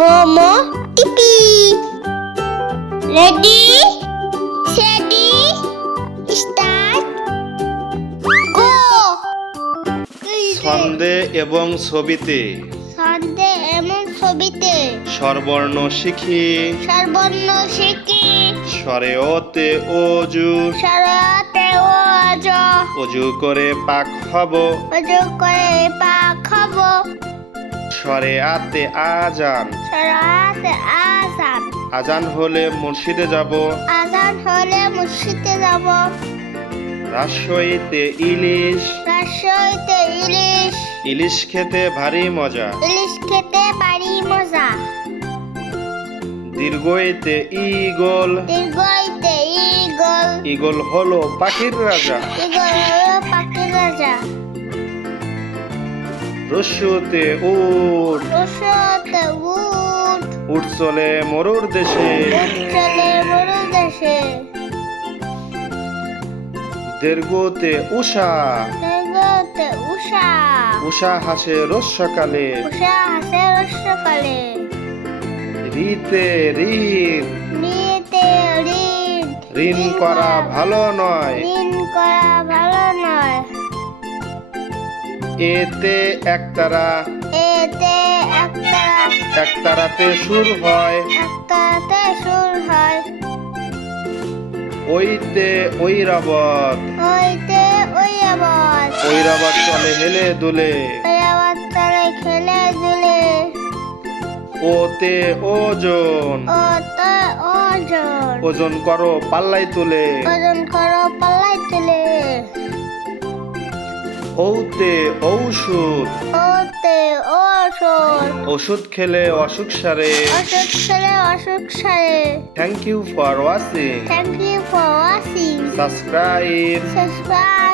মোমো টিপি ready সেডি start গো ছন্দে এবং ছবিতে ছন্দে এবং ছবিতে স্বরবর্ণ শিখি স্বরবর্ণ শিখি স্বরে ওতে অজু সারাতে ওজ অজু করে পাক হব ওজু করে পাক হব স্বরে আতে আজান সারাতে আজান আজান হলে মসজিদে যাব আজান হলে মসজিদে যাব রাজশাহীতে ইলিশ রাজশাহীতে ইলিশ ইলিশ খেতে ভারী মজা ইলিশ খেতে পারি মজা দীর্ঘইতে ঈগল দীর্ঘইতে ঈগল ঈগল হলো পাখির রাজা ঈগল হলো পাখির রাজা রস্যুতে উট রসতে উট উট চলে মরুর দেশে চলে বড় দেশে দীর্ঘতে উষা দীর্ঘতে উষা উষা হাসে রোজ সকালে উষা হাসে রসকালে রিতে ঋণ নিতে ঋণ ঋণ করা ভালো নয় ঋণ করা ভালো নয় এতে একতারা এতে একতারাতে সুর হয় একটাতে সুর হয় ওইতে ঐরাবত হইতে ওই আবার ঐরাবত চলে হেলে দুলে ওই আবার তারে খেলে দিলে ওতে ওজন ও তো ওজন ওজন করো পাল্লাই তুলে ওজন করো পাল্লাই তুলে ওতে ঔষধ ওতে ওষুধ ওষুধ খেলে অসুখ সারে অসুখ খেলে অসুখ সারে thank you for watching thank you for watching subscribe subscribe